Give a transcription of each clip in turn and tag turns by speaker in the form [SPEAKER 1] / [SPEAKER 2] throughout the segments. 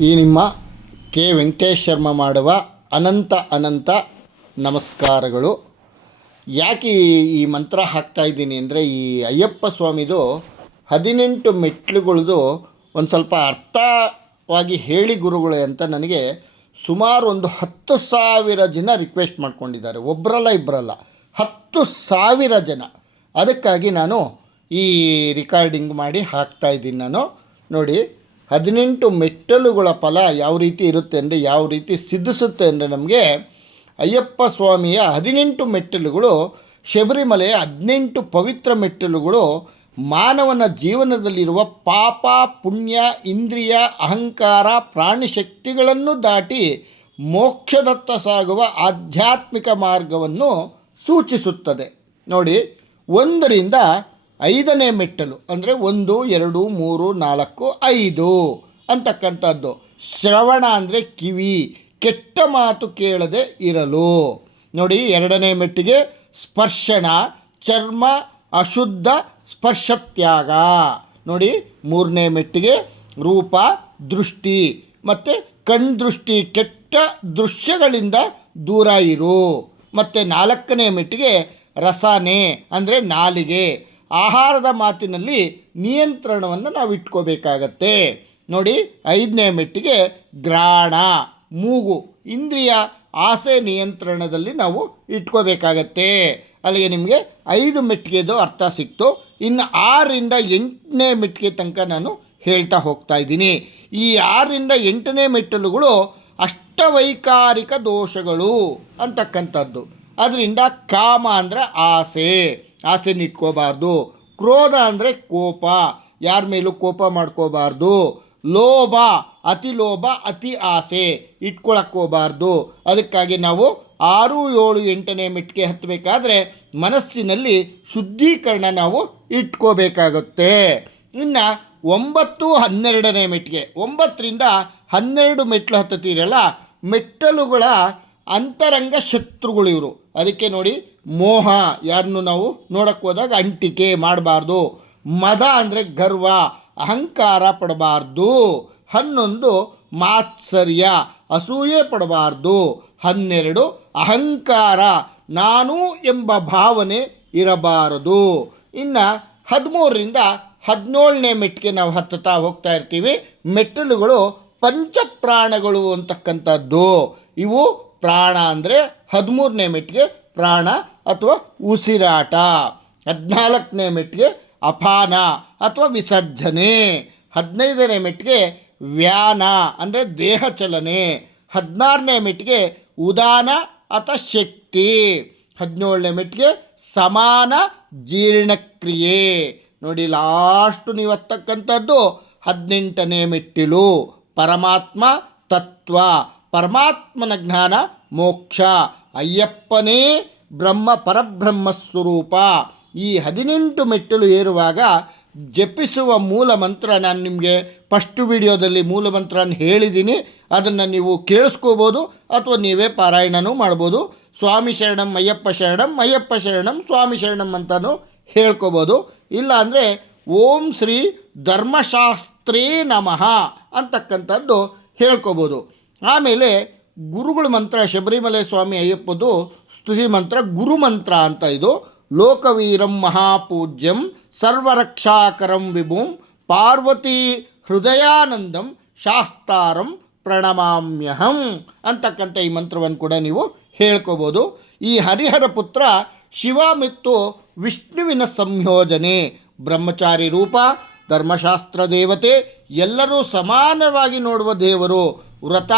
[SPEAKER 1] ಈ ನಿಮ್ಮ ಕೆ. ವೆಂಕಟೇಶ್ ಶರ್ಮ ಮಾಡುವ ಅನಂತ ಅನಂತ ನಮಸ್ಕಾರಗಳು. ಯಾಕೆ ಈ- ಮಂತ್ರ ಹಾಕ್ತಾ ಇದ್ದೀನಿ ಅಂದರೆ ಈ ಅಯ್ಯಪ್ಪ ಸ್ವಾಮಿದು ಹದಿನೆಂಟು ಮೆಟ್ಲುಗಳದು ಒಂದು ಸ್ವಲ್ಪ ಅರ್ಥವಾಗಿ ಹೇಳಿ ಗುರುಗಳೇ ಅಂತ ನನಗೆ ಸುಮಾರು ಒಂದು ಹತ್ತು ಸಾವಿರ ಜನ ರಿಕ್ವೆಸ್ಟ್ ಮಾಡ್ಕೊಂಡಿದ್ದಾರೆ. ಒಬ್ಬರಲ್ಲ ಇಬ್ಬರಲ್ಲ ಹತ್ತು ಸಾವಿರ ಜನ. ಅದಕ್ಕಾಗಿ ನಾನು ಈ ರಿಕಾರ್ಡಿಂಗ್ ಮಾಡಿ ಹಾಕ್ತಾ ಇದ್ದೀನಿ ನಾನು. ನೋಡಿ ಹದಿನೆಂಟು ಮೆಟ್ಟಲುಗಳ ಫಲ ಯಾವ ರೀತಿ ಇರುತ್ತೆ ಅಂದರೆ ಯಾವ ರೀತಿ ಸಿದ್ಧಿಸುತ್ತೆ ಅಂದರೆ ನಮಗೆ ಅಯ್ಯಪ್ಪ ಸ್ವಾಮಿಯ ಹದಿನೆಂಟು ಮೆಟ್ಟಲುಗಳು, ಶಬರಿಮಲೆಯ ಹದಿನೆಂಟು ಪವಿತ್ರ ಮೆಟ್ಟಲುಗಳು, ಮಾನವನ ಜೀವನದಲ್ಲಿರುವ ಪಾಪ, ಪುಣ್ಯ, ಇಂದ್ರಿಯ, ಅಹಂಕಾರ, ಪ್ರಾಣಿ ಶಕ್ತಿಗಳನ್ನು ದಾಟಿ ಮೋಕ್ಷದತ್ತ ಸಾಗುವ ಆಧ್ಯಾತ್ಮಿಕ ಮಾರ್ಗವನ್ನು ಸೂಚಿಸುತ್ತದೆ. ನೋಡಿ, ಒಂದರಿಂದ ಐದನೇ ಮೆಟ್ಟಲು ಅಂದರೆ ಒಂದು, ಎರಡು, ಮೂರು, ನಾಲ್ಕು, ಐದು ಅಂತಕ್ಕಂಥದ್ದು. ಶ್ರವಣ ಅಂದರೆ ಕಿವಿ, ಕೆಟ್ಟ ಮಾತು ಕೇಳದೆ ಇರಲು. ನೋಡಿ, ಎರಡನೇ ಮೆಟ್ಟಿಗೆ ಸ್ಪರ್ಶಣ ಚರ್ಮ, ಅಶುದ್ಧ ಸ್ಪರ್ಶತ್ಯಾಗ. ನೋಡಿ, ಮೂರನೇ ಮೆಟ್ಟಿಗೆ ರೂಪ, ದೃಷ್ಟಿ ಮತ್ತು ಕಣ್ದೃಷ್ಟಿ ಕೆಟ್ಟ ದೃಶ್ಯಗಳಿಂದ ದೂರ ಇರು. ಮತ್ತು ನಾಲ್ಕನೇ ಮೆಟ್ಟಿಗೆ ರಸನೆ ಅಂದರೆ ನಾಲಿಗೆ. ಆಹಾರದ ಮಾತಿನಲ್ಲಿ ನಿಯಂತ್ರಣವನ್ನು ನಾವು ಇಟ್ಕೋಬೇಕಾಗತ್ತೆ. ನೋಡಿ, ಐದನೇ ಮೆಟ್ಟಿಗೆ ಗ್ರಾಣ ಮೂಗು, ಇಂದ್ರಿಯ, ಆಸೆ ನಿಯಂತ್ರಣದಲ್ಲಿ ನಾವು ಇಟ್ಕೋಬೇಕಾಗತ್ತೆ. ಅಲ್ಲಿಗೆ ನಿಮಗೆ ಐದು ಮೆಟ್ಟಿಗೆದು ಅರ್ಥ ಸಿಕ್ತು. ಇನ್ನು ಆರರಿಂದ ಎಂಟನೇ ಮೆಟ್ಟಿಗೆ ತನಕ ನಾನು ಹೇಳ್ತಾ ಹೋಗ್ತಾ ಇದ್ದೀನಿ. ಈ ಆರರಿಂದ ಎಂಟನೇ ಮೆಟ್ಟಲುಗಳು ಅಷ್ಟವೈಕಾರಿಕ ದೋಷಗಳು ಅಂತಕ್ಕಂಥದ್ದು. ಅದರಿಂದ ಕಾಮ ಅಂದರೆ ಆಸೆ. ಆಸೆನ ಇಟ್ಕೋಬಾರ್ದು. ಕ್ರೋಧ ಅಂದರೆ ಕೋಪ. ಯಾರ ಮೇಲೂ ಕೋಪ ಮಾಡ್ಕೋಬಾರ್ದು. ಲೋಭ, ಅತಿ ಲೋಭ, ಅತಿ ಆಸೆ ಇಟ್ಕೊಳಕ್ಕೋಬಾರ್ದು ಅದಕ್ಕಾಗಿ ನಾವು ಆರು, ಏಳು, ಎಂಟನೇ ಮೆಟ್ಟಿಗೆ ಹತ್ತಬೇಕಾದ್ರೆ ಮನಸ್ಸಿನಲ್ಲಿ ಶುದ್ಧೀಕರಣ ನಾವು ಇಟ್ಕೋಬೇಕಾಗುತ್ತೆ. ಇನ್ನು ಒಂಬತ್ತು, ಹನ್ನೆರಡನೇ ಮೆಟ್ಟಿಗೆ. ಒಂಬತ್ತರಿಂದ ಹನ್ನೆರಡು ಮೆಟ್ಲು ಹತ್ತುತ್ತೀರಲ್ಲ, ಮೆಟ್ಟಲುಗಳ ಅಂತರಂಗ ಶತ್ರುಗಳು ಇವರು. ಅದಕ್ಕೆ ನೋಡಿ ಮೋಹ ಯಾರನ್ನು ನಾವು ನೋಡಕ್ಕೆ ಹೋದಾಗ ಅಂಟಿಕೆ ಮಾಡಬಾರ್ದು. ಮದ ಅಂದರೆ ಗರ್ವ, ಅಹಂಕಾರ ಪಡಬಾರ್ದು. ಹನ್ನೊಂದು ಮಾತ್ಸರ್ಯ, ಅಸೂಯೆ ಪಡಬಾರ್ದು. ಹನ್ನೆರಡು ಅಹಂಕಾರ, ನಾನು ಎಂಬ ಭಾವನೆ ಇರಬಾರದು. ಇನ್ನು ಹದಿಮೂರರಿಂದ ಹದಿನೇಳನೇ ಮೆಟ್ಟಿಗೆ ನಾವು ಹತ್ತುತ್ತಾ ಹೋಗ್ತಾ ಇರ್ತೀವಿ. ಮೆಟ್ಟಿಲುಗಳು ಪಂಚಪ್ರಾಣಗಳು ಅಂತಕ್ಕಂಥದ್ದು. ಇವು ಪ್ರಾಣ ಅಂದರೆ ಹದಿಮೂರನೇ ಮೆಟ್ಟಿಗೆ ಪ್ರಾಣ ಅಥವಾ ಉಸಿರಾಟ. ಹದಿನಾಲ್ಕನೇ ಮೆಟ್ಟಿಗೆ ಅಪಾನ ಅಥವಾ ವಿಸರ್ಜನೆ. ಹದಿನೈದನೇ ಮೆಟ್ಟಿಗೆ ವ್ಯಾನ ಅಂದರೆ ದೇಹ ಚಲನೆ. ಹದಿನಾರನೇ ಮೆಟ್ಟಿಗೆ ಉದಾನ ಅಥವಾ ಶಕ್ತಿ. ಹದಿನೇಳನೇ ಮೆಟ್ಟಿಗೆ ಸಮಾನ ಜೀರ್ಣಕ್ರಿಯೆ. ನೋಡಿ ಲಾಸ್ಟು ನೀವು ಹತ್ತಕ್ಕಂಥದ್ದು ಹದಿನೆಂಟನೇ ಮೆಟ್ಟಿಲು. ಪರಮಾತ್ಮ ತತ್ವ. ಪರಮಾತ್ಮನ ಜ್ಞಾನ ಮೋಕ್ಷ. ಅಯ್ಯಪ್ಪನೇ ಬ್ರಹ್ಮ ಪರಬ್ರಹ್ಮ ಸ್ವರೂಪ ಈ ಹದಿನೆಂಟು ಮೆಟ್ಟಿಲು ಏರುವಾಗ ಜಪಿಸುವ ಮೂಲ ಮಂತ್ರ ನಾನು ನಿಮಗೆ ಫಸ್ಟ್ ವಿಡಿಯೋದಲ್ಲಿ ಮೂಲ ಮಂತ್ರನ ಹೇಳಿದ್ದೀನಿ. ಅದನ್ನು ನೀವು ಕೇಳಿಸ್ಕೋಬೋದು ಅಥವಾ ನೀವೇ ಪಾರಾಯಣನೂ ಮಾಡ್ಬೋದು. ಸ್ವಾಮಿ ಶರಣಂ, ಅಯ್ಯಪ್ಪ ಶರಣಂ ಅಯ್ಯಪ್ಪ ಶರಣಂ, ಸ್ವಾಮಿ ಶರಣಂ ಅಂತಲೂ ಹೇಳ್ಕೋಬೋದು. ಇಲ್ಲ ಅಂದರೆ ಓಂ ಶ್ರೀ ಧರ್ಮಶಾಸ್ತ್ರೇ ನಮಃ ಅಂತಕ್ಕಂಥದ್ದು ಹೇಳ್ಕೊಬೋದು. ಆಮೇಲೆ ಗುರುಗಳ ಮಂತ್ರ, ಶಬರಿಮಲೆ ಸ್ವಾಮಿ ಅಯ್ಯಪ್ಪದು ಸ್ತುತಿ ಮಂತ್ರ, ಗುರು ಮಂತ್ರ ಅಂತ ಇದು. ಲೋಕವೀರಂ ಮಹಾಪೂಜ್ಯಂ ಸರ್ವರಕ್ಷಾಕರಂ ವಿಭುಂ ಪಾರ್ವತಿ ಹೃದಯಾನಂದಂ ಶಾಸ್ತಾರಂ ಪ್ರಣಮಾಮ್ಯಹಂ ಅಂತಕ್ಕಂಥ ಈ ಮಂತ್ರವನ್ನು ಕೂಡ ನೀವು ಹೇಳ್ಕೋಬೋದು. ಈ ಹರಿಹರ ಪುತ್ರ ಶಿವ ಮತ್ತು ವಿಷ್ಣುವಿನ ಸಂಯೋಜನೆ, ಬ್ರಹ್ಮಚಾರಿ ರೂಪ, ಧರ್ಮಶಾಸ್ತ್ರ ದೇವತೆ, ಎಲ್ಲರೂ ಸಮಾನವಾಗಿ ನೋಡುವ ದೇವರು. ವ್ರತ,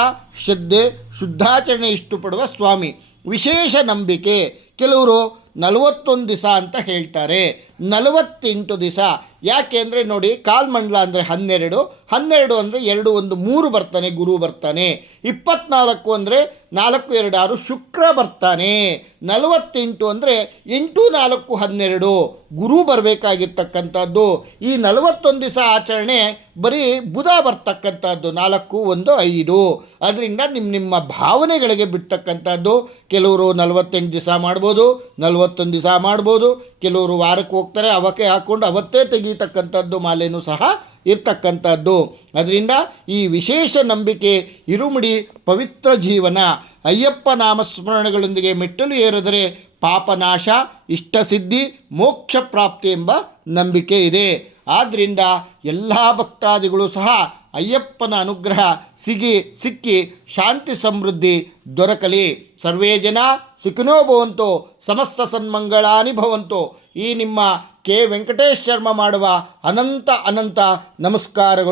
[SPEAKER 1] ಶ್ರದ್ಧೆ, ಶುದ್ಧಾಚರಣೆ ಇಷ್ಟಪಡುವ ಸ್ವಾಮಿ. ವಿಶೇಷ ನಂಬಿಕೆ. ಕೆಲವರು ನಲವತ್ತೊಂದು ದಿವಸ ಅಂತ ಹೇಳ್ತಾರೆ. ನಲವತ್ತೆಂಟು ದಿವಸ ಯಾಕೆ ಅಂದರೆ ನೋಡಿ, ಕಾಲ್ಮಂಡ್ಲ ಅಂದರೆ ಹನ್ನೆರಡು ಹನ್ನೆರಡು ಅಂದರೆ ಎರಡು ಒಂದು ಮೂರು ಬರ್ತಾನೆ, ಗುರು ಬರ್ತಾನೆ. ಇಪ್ಪತ್ನಾಲ್ಕು ಅಂದರೆ ನಾಲ್ಕು ಎರಡು ಆರು ಶುಕ್ರ ಬರ್ತಾನೆ. ನಲವತ್ತೆಂಟು ಅಂದರೆ ಎಂಟು ನಾಲ್ಕು ಹನ್ನೆರಡು. ಗುರು ಬರಬೇಕಾಗಿರ್ತಕ್ಕಂಥದ್ದು. ಈ ನಲವತ್ತೊಂದು ದಿವಸ ಆಚರಣೆ ಬರೀ ಬುಧ ಬರ್ತಕ್ಕಂಥದ್ದು, ನಾಲ್ಕು, ಒಂದು, ಐದು. ಅದರಿಂದ ನಿಮ್ಮ ನಿಮ್ಮ ಭಾವನೆಗಳಿಗೆ ಬಿಡ್ತಕ್ಕಂಥದ್ದು. ಕೆಲವರು ನಲವತ್ತೆಂಟು ದಿವಸ ಮಾಡ್ಬೋದು, ನಲವತ್ತೊಂದು ದಿವಸ ಮಾಡ್ಬೋದು. ಕೆಲವರು ವಾರಕ್ಕೆ ಹೋಗ್ತಾರೆ, ಅವಕ್ಕೆ ಹಾಕ್ಕೊಂಡು ಅವತ್ತೇ ತೆಗೀತಕ್ಕಂಥದ್ದು ಮಾಲೆನೂ ಸಹ ಇರ್ತಕ್ಕಂಥದ್ದು. ಅದರಿಂದ ಈ ವಿಶೇಷ ನಂಬಿಕೆ, ಇರುಮುಡಿ ಪವಿತ್ರ ಜೀವನ, ಅಯ್ಯಪ್ಪ ನಾಮಸ್ಮರಣೆಗಳೊಂದಿಗೆ ಮೆಟ್ಟಲು ಏರಿದರೆ ಪಾಪನಾಶ, ಇಷ್ಟಸಿದ್ಧಿ, ಮೋಕ್ಷ ಪ್ರಾಪ್ತಿ ಎಂಬ ನಂಬಿಕೆ ಇದೆ. ಆದ್ದರಿಂದ ಎಲ್ಲ ಭಕ್ತಾದಿಗಳು ಸಹ ಅಯ್ಯಪ್ಪನ ಅನುಗ್ರಹ ಸಿಗಿ, ಸಿಕ್ಕಿ ಶಾಂತಿ ಸಮೃದ್ಧಿ ದೊರಕಲಿ. ಸರ್ವೇ ಜನ ಸುಖಿನೋ ಭವಂತು, ಸಮಸ್ತ ಸನ್ಮಂಗಳಾನಿ ಭವಂತು. ಈ ನಿಮ್ಮ ಕೆ ವೆಂಕಟೇಶ್ ಶರ್ಮ ಮಾಡುವ ಅನಂತ ಅನಂತ ನಮಸ್ಕಾರಗಳು.